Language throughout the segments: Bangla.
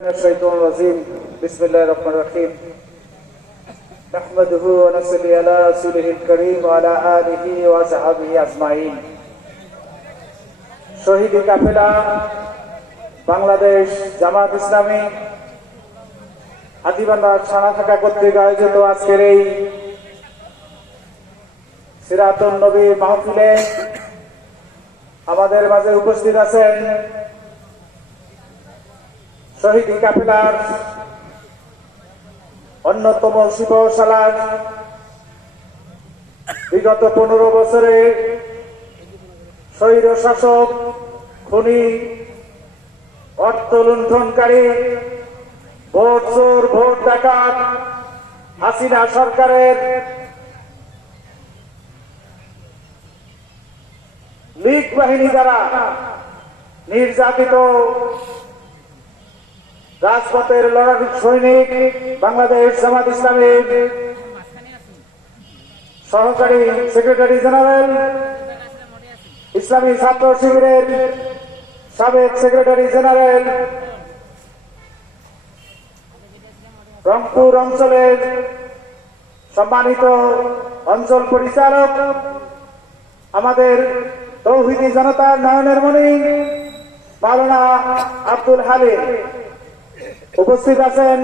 من الشيطان الرجيم بسم الله الرحمن الرحيم نحمده ونصلي على رسوله الكريم وعلى آله وصحبه أجمعين শহীদ কাফেলা বাংলাদেশ জামাত ইসলামী হাতিবান্ধা ছানা থাকা কর্তৃক আয়োজিত আজকের এই সিরাতুল নবী মাহফিলে আমাদের মাঝে উপস্থিত আছেন শহীদ কাফেলার অন্যতম শিবশালার বিগত পনেরো বছরে স্বৈর শাসক খুনি অর্থ লুণ্ঠনকারী ভোট চোর, ভোট ডাকাত, হাসিনা সরকারের লীগ বাহিনী দ্বারা নির্যাতিত রাজপথের লড়াকু সৈনিক, বাংলাদেশ জামাত ইসলামের সহকারী সেক্রেটারি জেনারেল, ইসলামী ছাত্র শিবিরের সাবেক সেক্রেটারি জেনারেল। রংপুর অঞ্চলের সম্মানিত অঞ্চল পরিচালক, আমাদের তৌহিদি জনতার নয়নের মণি, মাওলানা আব্দুল হালিম। উপস্থিত আছেন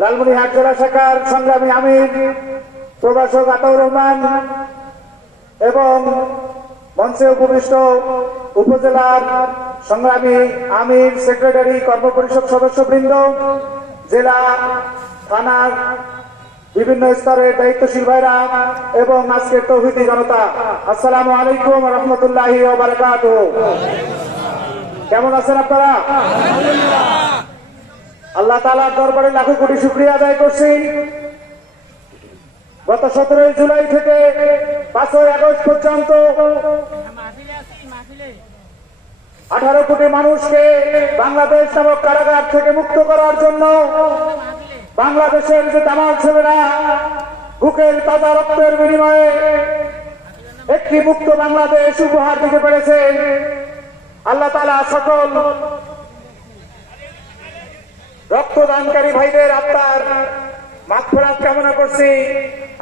লালমনিহাট জেলা শাখার সংগ্রামী আমির, প্রভাষক আতাউর রহমান এবং মঞ্চে উপবিষ্ট উপজেলার সংগ্রামী আমির, সেক্রেটারি কর্মপরিষদ সদস্যবৃন্দ, জেলা, থানার বিভিন্ন স্তরের দায়িত্বশীল ভাইরা এবং আজকের তৌহিদি জনতা। আসসালামু আলাইকুম রহমতুল্লাহ কেমন আছেন আপনারা? আল্লাহ তালার দরবারে লাখো কোটি শুক্রিয়া আদায় করছি। গত সতেরোই জুলাই থেকে পাঁচই আগস্ট পর্যন্ত আঠারো কোটি মানুষকে বাংলাদেশ নামক কারাগার থেকে মুক্ত করার জন্য বাংলাদেশের যে তামাল ছেলেরা বুকের তাজা রক্তের বিনিময়ে একটি মুক্ত বাংলাদেশ উপহার দিতে পেরেছে, আল্লাহ তালা সকল রক্তদানকারী ভাইদের আত্মার মাগফিরাত কামনা করছি।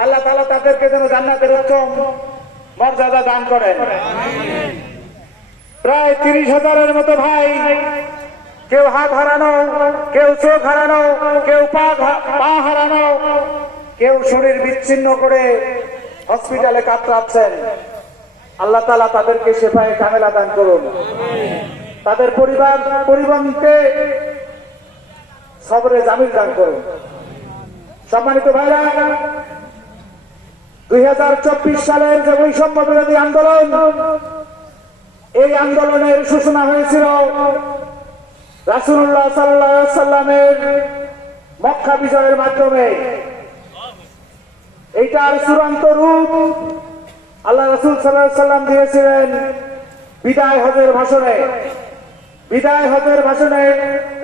আল্লাহ তালা তাদেরকে যেন জান্নাতের উত্তম মর্যাদা দান করেন। প্রায় তিরিশ হাজারের মতো ভাই, কেউ হাত হারানো, কেউ চোখ হারানো, কেউ পা হারানো, কেউ শরীর বিচ্ছিন্ন করে হসপিটালে কাতরাচ্ছেন। আল্লাহ তালা তাদেরকে সেফায় কামেলা দান করুন। তাদের পরিবার পরিবহনকে সবরে জামিল দান করুন। সম্মানিত ভাইরা, দুই হাজার চব্বিশ সালের যে বৈষম্য বিরোধী আন্দোলন, এই আন্দোলনের সূচনা হয়েছিল রাসুল্লাহ সাল্লাহ সাল্লামের মক্কা বিজয়ের মাধ্যমে। এইটার চূড়ান্ত রূপ আল্লাহ রাসুল সাল্লাহ সাল্লাম দিয়েছিলেন বিদায় হজের ভাষণে। বিদায় হজের ভাষণে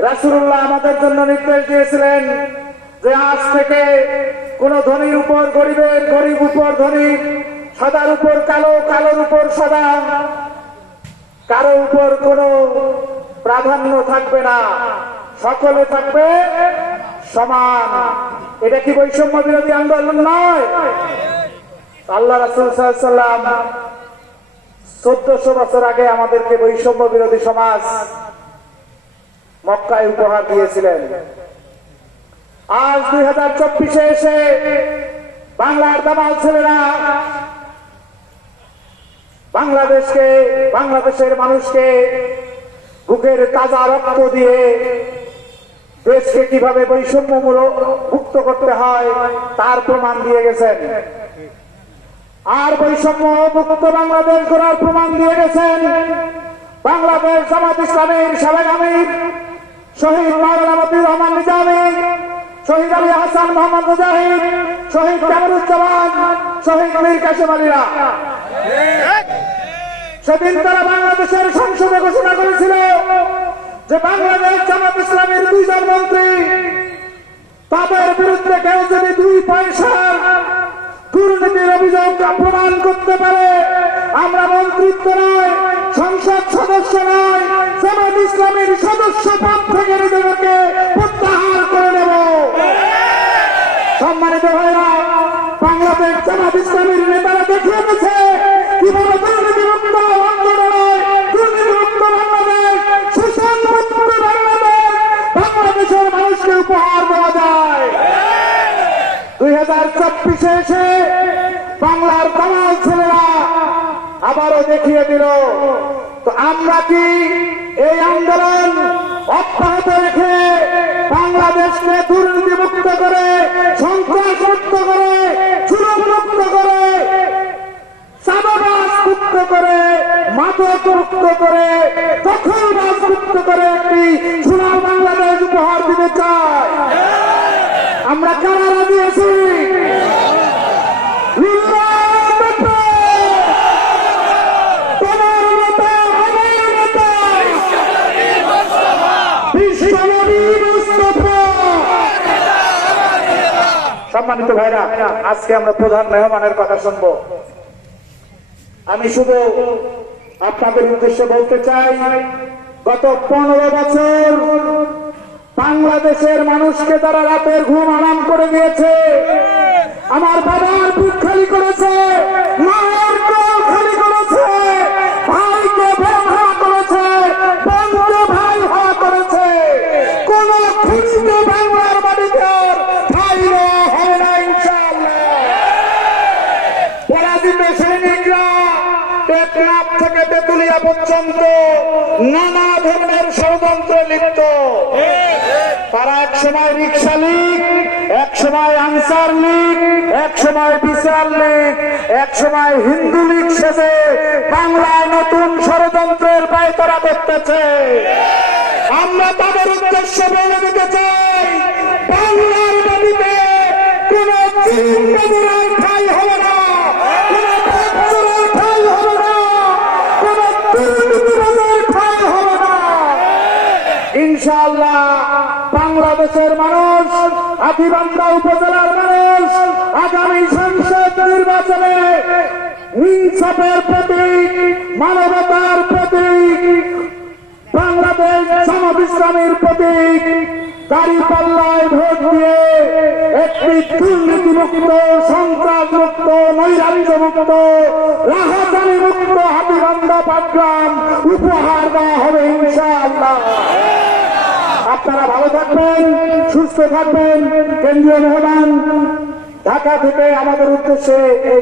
রাসুল্লাহ আমাদের জন্য নির্দেশ দিয়েছিলেন যে আজ থেকে কোন ধনীর উপর, গরিবের, গরিব উপর ধনী, সাদার উপর কালো, কালোর উপর সাদা, কারও উপর কোনো প্রাধান্য থাকবে না। সকলে থাকবে সমান। এটা কি বৈষম্য বিরোধী আন্দোলন নয়? আল্লাহ রাসুল সাল্লাম চোদ্দশো বছর আগে আমাদেরকে বৈষম্য বিরোধী সমাজ মক্কায় উপহার দিয়েছিলেন। আজ দুই হাজার চব্বিশে এসে বাংলার দামাল ছেলেরা বাংলাদেশকে, বাংলাদেশের মানুষকে বুকের তাজা রক্ত দিয়ে দেশকে কীভাবে বৈষম্যমূলক মুক্ত করতে হয় তার প্রমাণ দিয়ে গেছেন। আর বৈষম্য মুক্ত বাংলাদেশ গড়ার প্রমাণ দিয়ে গেছেন বাংলাদেশ জামাত ইসলামের সাবেক আমির শহীদ মাওলানা রহমান নিজামী, শহীদ আলী হাসান মোহাম্মদ মুজাহিদ, শহীদ কামরুজ্জামান, শহীদ মীর কাশেম আলীরা। সেদিন তারা বাংলাদেশের সংসদে ঘোষণা করেছিল যে বাংলাদেশ জামাত ইসলামের দুইজন মন্ত্রী, তাদের বিরুদ্ধে কেউ যদি দুই পয়সার দুর্নীতির অভিযোগটা প্রমাণ করতে পারে। আমরা মন্ত্রিত্ব নয় সংসদ সদস্য নয় জামাত ইসলামের সদস্য পদ থেকে নিজেদেরকে বাংলাদেশের মানুষকে উপহার দেওয়া যায় দুই হাজার চব্বিশে এসে বাংলার দালাল ছেলেরা আবারও দেখিয়ে দিল, তো আমরা কি এই আন্দোলন অব্যাহত রেখে বাংলাদেশকে দুর্নীতিমুক্ত করে সন্ত্রাস মুক্ত করে চুরম মুক্ত করে চাঁদাবাজ মুক্ত করে মাদক মুক্ত করে দখলবাজ মুক্ত করে একটি সোনার বাংলাদেশ উপহার দিতে চাই আমরা কারা রাজি আছি? সম্মানিত ভাইরা, আজকে আমরা প্রধান মেহমানের কথা শুনব। আমি শুধু আপনাদের উদ্দেশ্যে বলতে চাই, গত পনেরো বছর বাংলাদেশের মানুষকে তারা রাতের ঘুম আরাম করে দিয়েছে। আমার বাবার বুক খালি করেছে। থেকে পর্যন্ত নানা ধরনের ষড়যন্ত্রে লিপ্ত। তারা এক সময় রিক্সা লীগ, এক সময় আনসার লীগ, এক সময় বিচার লীগ, এক সময় হিন্দু লীগ সেজে বাংলায় নতুন ষড়যন্ত্রের পায়তারা করতেছে। আমরা তাদের উদ্দেশ্য বলে দিতে চাই, বাংলার মাটিতে কোন চিন্তাধারার ঠাই হবে না কোন বাচ্চাদের ঠাই হবে না কোন দুর্নীতিবাজের ঠাই হবে না ইনশাআল্লাহ বাংলাদেশের মানুষ আদিবান্ধা উপজেলার মানুষ আগামী সংসদ নির্বাচনে ইনসাফের প্রতীক, মানবতার প্রতীক, বাংলাদেশ সমাজ ইসলামের প্রতীক, গাড়ি পাল্লায় ভোট দিয়ে একটি দুর্নীতিমুক্ত সন্ত্রাস মুক্ত নৈরাজ্য মুক্ত রাহাজানি মুক্ত হাতিবান্ধা পাটগ্রাম উপহার দেওয়া হবে ইনশাআল্লাহ। আপনারা ভালো থাকবেন সুস্থ থাকবেন। কেন্দ্রীয় মেহমান ঢাকা থেকে আমাদের উদ্দেশ্যে